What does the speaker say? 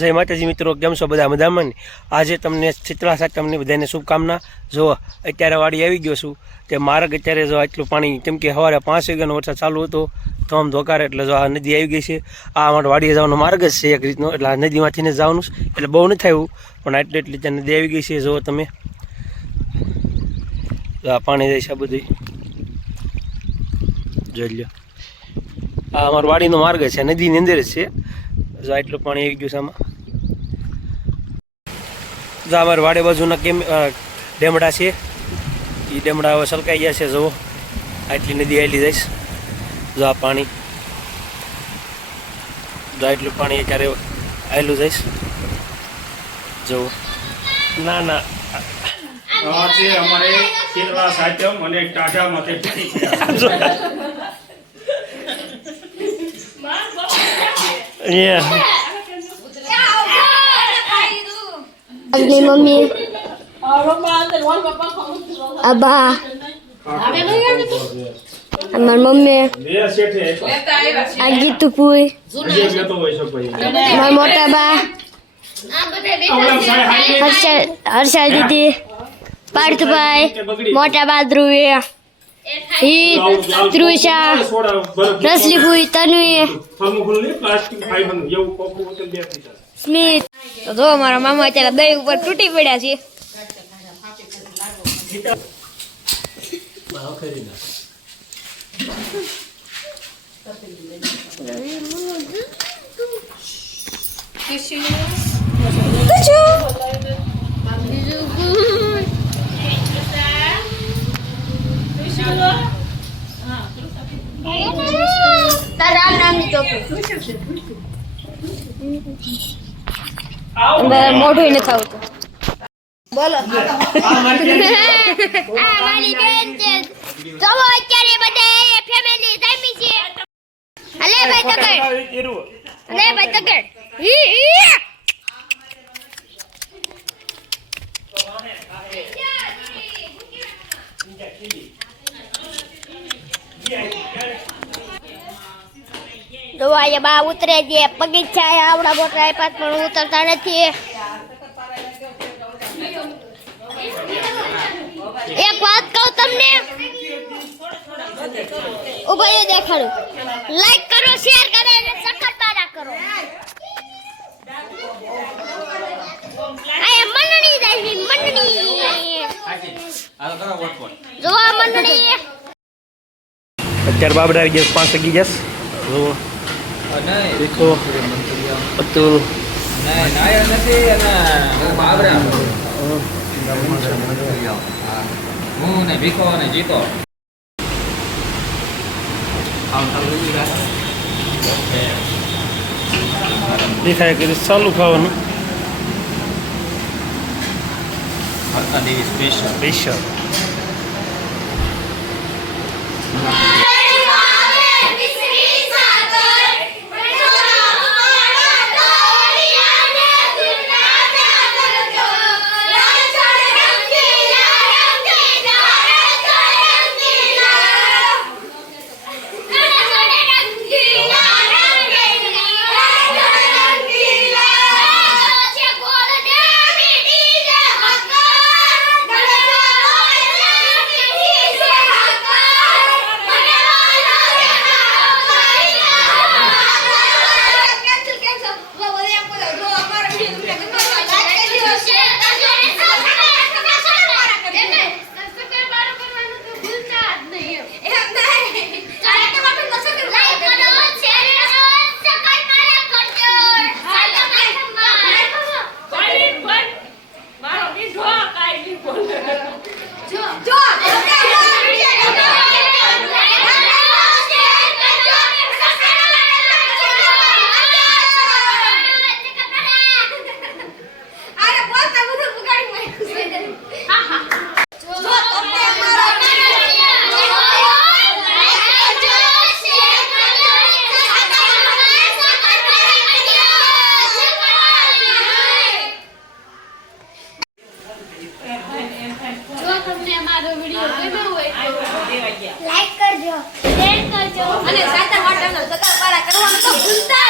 જય માતાજી મિત્રો, કેમ છો બધા મજામાં ને? આજે તમને શીતળા તમને બધાને શુભકામના. જો અત્યારે વાડી આવી ગયો છું, તે માર્ગ અત્યારે જો આટલું પાણી, કેમ કે સવારે પાંચ વાગ્યાનો વરસાદ ચાલુ હતો, ધોમ ધોકાર એટલે જો આ નદી આવી ગઈ છે. આ અમારે વાડીએ જવાનો માર્ગ જ છે એક રીતનો, એટલે આ નદીમાંથી ને જવાનું છે, એટલે બહુ નથી આવ્યું, પણ આટલી એટલી ત્યાં નદી આવી ગઈ છે, જો તમે આ પાણી જાય છે આ બધું જોઈ લો આ અમારો વાડીનો માર્ગ છે, નદીની અંદર જ છે. જો આટલું પાણી આવી ગયું છે આમાં. જો અમારે વાડે બાજુના કેમ ડેમડા છે. એ ડેમડા હવે સલકાઈ ગયા છે જુઓ. આટલી નદી આવેલી જઈશ જો આ પાણી જો આટલું પાણી ક્યારે આવેલું જઈશ જુઓ. ના ના. અહીંયા છે અમારે શીતળા સાતમ અને ટાટા માથે તૂટી ગયા આજની મમ્મી અબા અમાર મમ્મી આ છે ભાઈ મારા મોટા બા હર્ષલ દીદી પાર્થભાઈ મોટા બા ધ્રુવી સોડા બરફ રસલીપુઈ તન્વી સ્મિત. તો જો મારા મામા અત્યારે દહીં ઉપર તૂટી પડ્યા છે. તારા નામની ચોપડી મોઢું નથી આવતું. બોલો. મારી બેન છે. તો અત્યારે બધા ફેમિલી જમી છે. અલે ભાઈ તકડ અલે ભાઈ તકડ હી હી. જો અહીંયા બા ઉતરે છે. બગીચા આવડા મોટા આપ્યા પણ ઉતરતા નથી. એક વાત કહું તમને? ઊભા એ દેખાડું. લાઈક કરો શેર કરો અને સખત કરો. આ મંડળી જાય મંડળી. જો આ મંડળી. અત્યારે બાબડા આવી ગયા, પાંચ વાગી જશે દેખો. અતુલ. હું ને ભીખો ને જીતો દેખાય કે ચાલુ ખાવાનું. દેવી સ્પેશિયલ સ્પેશિયલ જો જો. તમને અમારો વિડિયો ગમ્યો હોય તો લાઈક કરજો. શેર કરજો. અને સાતા વાટાનો સકાર પારા કરવાનું તો ભૂલતા